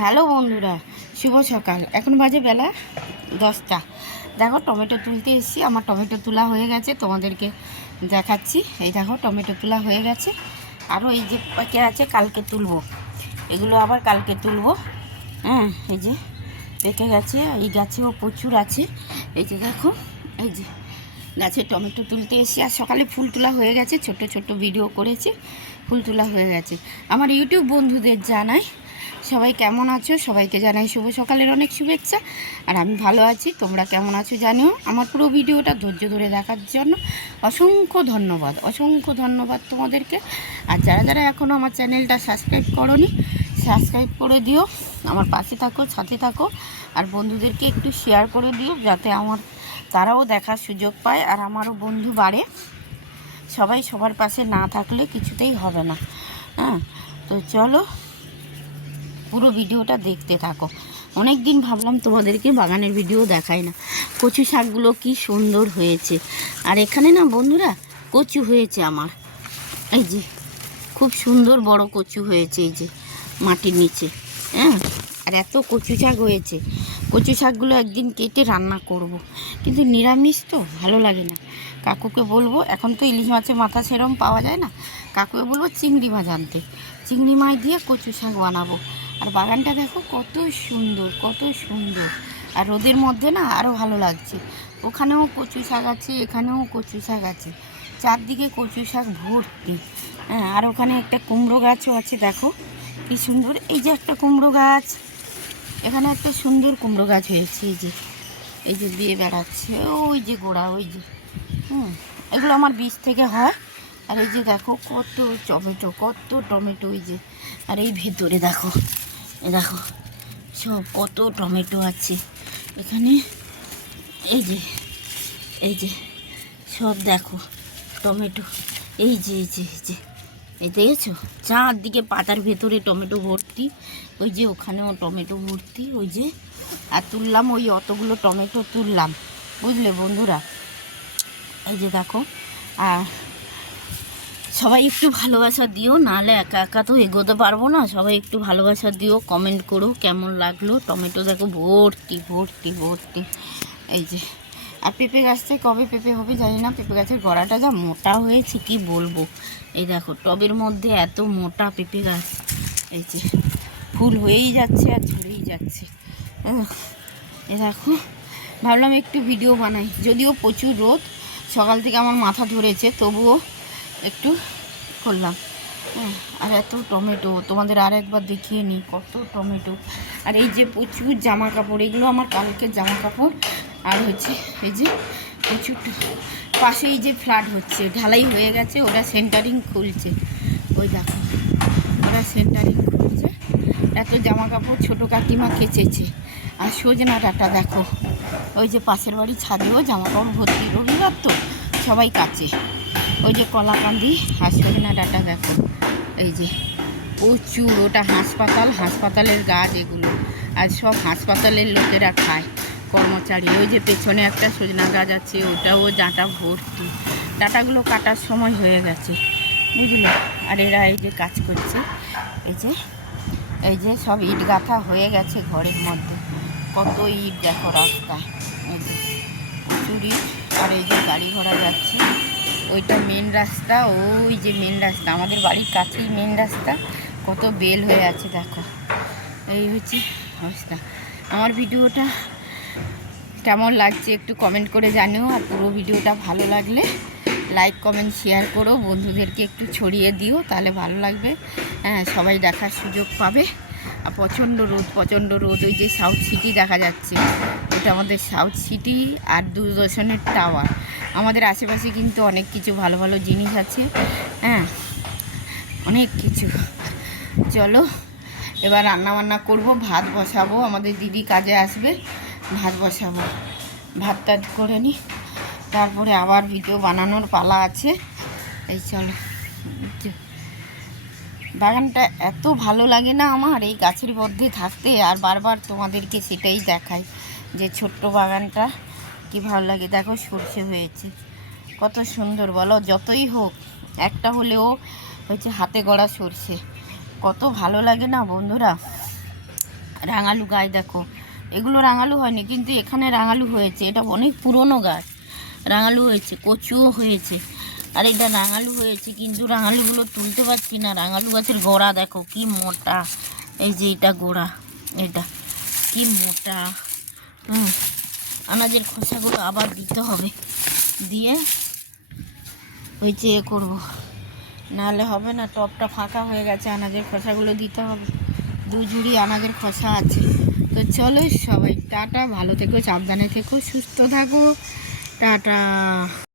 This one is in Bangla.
হ্যালো বন্ধুরা, শুভ সকাল। এখন বাজে বেলা দশটা। দেখো, টমেটো তুলতে এসেছি। আমার টমেটো তোলা হয়ে গেছে, তোমাদেরকে দেখাচ্ছি। এই দেখো, টমেটো তোলা হয়ে গেছে। আরও এই যে পাকে আছে, কালকে তুলবো। এগুলো আবার কালকে তুলবো। হ্যাঁ এই যে পেকে গেছে, এই গাছেও প্রচুর আছে। এই যে দেখো, এই যে গাছে টমেটো তুলতে এসেছি। আর সকালে ফুল তোলা হয়ে গেছে, ছোট ছোট ভিডিও করেছি, ফুল তোলা হয়ে গেছে। আমার ইউটিউব বন্ধুদের জানাই সবাই কেমন আছো? সবাইকে জানাই শুভ সকালের অনেক শুভেচ্ছা। আর আমি ভালো আছি, তোমরা কেমন আছো জানিও? আমার পুরো ভিডিওটা ধৈর্য ধরে দেখার জন্য অসংখ্য ধন্যবাদ অসংখ্য ধন্যবাদ তোমাদেরকে। আর যারা যারা এখনও আমার চ্যানেলটা সাবস্ক্রাইব করনি, সাবস্ক্রাইব করে দিও, আমার পাশে থাকো, সাথে থাকো। আর বন্ধুদেরকে একটু শেয়ার করে দিও, যাতে আমার, তারাও দেখার সুযোগ পায় আর আমারও বন্ধু বাড়ে। সবাই সবার পাশে না থাকলে কিছুতেই হবে না। হ্যাঁ তো চলো পুরো ভিডিওটা দেখতে থাকো। অনেক দিন ভাবলাম তোমাদেরকে বাগানের ভিডিও দেখাই না। কচু শাকগুলো কি সুন্দর হয়েছে। আর এখানে না বন্ধুরা, কচু হয়েছে আমার। এই যে, খুব সুন্দর বড় কচু হয়েছে এই যে মাটির নিচে হ্যাঁ? আর এত কচু শাক হয়েছে। কচু শাকগুলো একদিন কেটে রান্না করব। কিন্তু নিরামিষ তো, ভালো লাগে না। কাকুকে বলব, এখন তো ইলিশ মাছের মাথা সেরম পাওয়া যায় না। কাকুকে বলব চিংড়ি মাছ আনতে। চিংড়ি মাছ দিয়ে কচু শাক বানাবো। আর বাগানটা দেখো কত সুন্দর কত সুন্দর। আর রোদের মধ্যে না আরও ভালো লাগছে। ওখানেও কচু শাক আছে, এখানেও কচু শাক আছে। চারদিকে কচু শাক ভর্তি। হ্যাঁ আর ওখানে একটা কুমড়ো গাছও আছে, দেখো। কি সুন্দর। এই যে একটা কুমড়ো গাছ। এখানে একটা সুন্দর কুমড়ো গাছ হয়েছে, এই যে। এই যে দিয়ে বেড়াচ্ছে। ওই যে গোড়া, ওই যে। হুম, এগুলো আমার বীজ থেকে হয়। আর এই যে দেখো কত টমেটো কত টমেটো ওই যে। আর এই ভেতরে দেখো। দেখো, সব কত টমেটো আছে। এখানে এই যে এই যে, সব দেখো, টমেটো। এই যে এই যে এই যে, এই দেখেছ? চারদিকে পাতার ভেতরে টমেটো ভর্তি। ওই যে ওখানেও টমেটো ভর্তি, ওই যে, আর তুললাম ওই অতগুলো টমেটো তুললাম। বুঝলে বন্ধুরা? এই যে দেখো, আর সবাই একটু ভালোবাসা দিও, নাহলে একা একা তো এগোতে পারব না। সবাই একটু ভালোবাসা দিও কমেন্ট করো কেমন লাগল। টমেটো দেখো ভর্তি ভর্তি ভর্তি। এই যে, আর পেঁপে গাছটায় কবে পেঁপে হবে জানি না। পেঁপে গাছের গড়াটা যা মোটা হয়েছে, কি বলব? এই দেখো, টবের মধ্যে এত মোটা পেঁপে গাছ। এই যে, ফুল হয়েই যাচ্ছে আর ঝরেই যাচ্ছে। এ দেখো, ভাবলাম একটু ভিডিও বানাই। যদিও প্রচুর রোদ, সকাল থেকে আমার মাথা ধরেছে, তবুও একটু করলাম। আর এত টমেটো, তোমাদের আর একবার দেখিয়ে নিই কত টমেটো। আর এই যে প্রচুর জামা কাপড় এগুলো আমার কালকের জামা কাপড় আর হচ্ছে এই যে প্রচুর পাশে এই যে ফ্ল্যাট হচ্ছে, ঢালাই হয়ে গেছে, ওরা সেন্টারিং খুলছে। ওই দেখো, ওরা সেন্টারিং খুলছে। এত জামা কাপড় ছোটো কাকিমা কেচেছে। আর সজনা ডাটা দেখো, ওই যে পাশের বাড়ি ছাদেও জামা কাপড় ভর্তি রবিবার তো, সবাই কাচে। ওই যে কলাকান্দি সজনা ডাটা দেখো। এই যে প্রচুর, ওটা হাসপাতাল, হাসপাতালের গাছ এগুলো আর সব হাসপাতালের লোকেরা খায়, কর্মচারী। ওই যে পেছনে একটা সজনা গাছ আছে, ওটাও ডাঁটা ভর্তি। ডাঁটাগুলো কাটার সময় হয়ে গেছে, বুঝলে? আর এরা এই যে কাজ করছে, এই যে এই যে সব ইট গাঁথা হয়ে গেছে ঘরের মধ্যে। কত ইট দেখো রাস্তায়, এই যে প্রচুর আর এই যে গাড়ি ঘোড়া যাচ্ছে। ওইটা মেন রাস্তা, ওই যে মেন রাস্তা। আমাদের বাড়ির কাছেই মেন রাস্তা। কত বেল হয়ে আছে, দেখো। এই হচ্ছে অবস্থা। আমার ভিডিওটা কেমন লাগছে একটু কমেন্ট করে জানিও, আর পুরো ভিডিওটা ভালো লাগলে লাইক কমেন্ট শেয়ার করো। বন্ধুদেরকে একটু ছড়িয়ে দিও, তাহলে ভালো লাগবে। হ্যাঁ সবাই দেখার সুযোগ পাবে। আর প্রচণ্ড রোদ প্রচণ্ড রোদ। ওই যে সাউথ সিটি দেখা যাচ্ছে। ওটা আমাদের সাউথ সিটি আর দূরদর্শনের টাওয়ার আমাদের আশেপাশে কিন্তু অনেক কিছু ভালো ভালো জিনিস আছে হ্যাঁ? অনেক কিছু। চলো, এবার রান্না বান্না করব, ভাত বসাবো, আমাদের দিদি কাজে আসবে, ভাত বসাবো। ভাত টাত করে নিই তারপরে আবার ভিডিও বানানোর পালা আছে। এই চলো বাগানটা এত ভালো লাগে না আমার, এই গাছের মধ্যে থাকতে, আর বারবার তোমাদেরকে সেটাই দেখাই, যে ছোট্ট বাগানটা। কি ভালো লাগে। দেখো সর্ষে হয়েছে। কত সুন্দর, বলো, যতই হোক, একটা হলেও হচ্ছে হাতে গড়া সর্ষে। কত ভালো লাগে না, বন্ধুরা? রাঙালু গাছ দেখো। এগুলো রাঙালু হয়নি, কিন্তু এখানে রাঙালু হয়েছে। এটা অনেক পুরনো গাছ। রাঙালু হয়েছে, কচুও হয়েছে। আর এটা রাঙালু হয়েছে, কিন্তু রাঙালুগুলো তুলতে পারছি না। রাঙালু গাছের গোড়া দেখো, কি মোটা। এই যে এটা গোড়া, এটা, কি মোটা। হুম। আনাজের খোসাগুলো আবার দিতে হবে। দিয়ে ওই এ করব। নাহলে হবে না, টপটা ফাঁকা হয়ে গেছে, আনাজের খোসাগুলো দিতে হবে। দু ঝুড়ি আনাজের খোসা আছে। তো চলো সবাই, টাটা, ভালো থেকো, সাবধানে থেকো, সুস্থ থাকো, টাটা।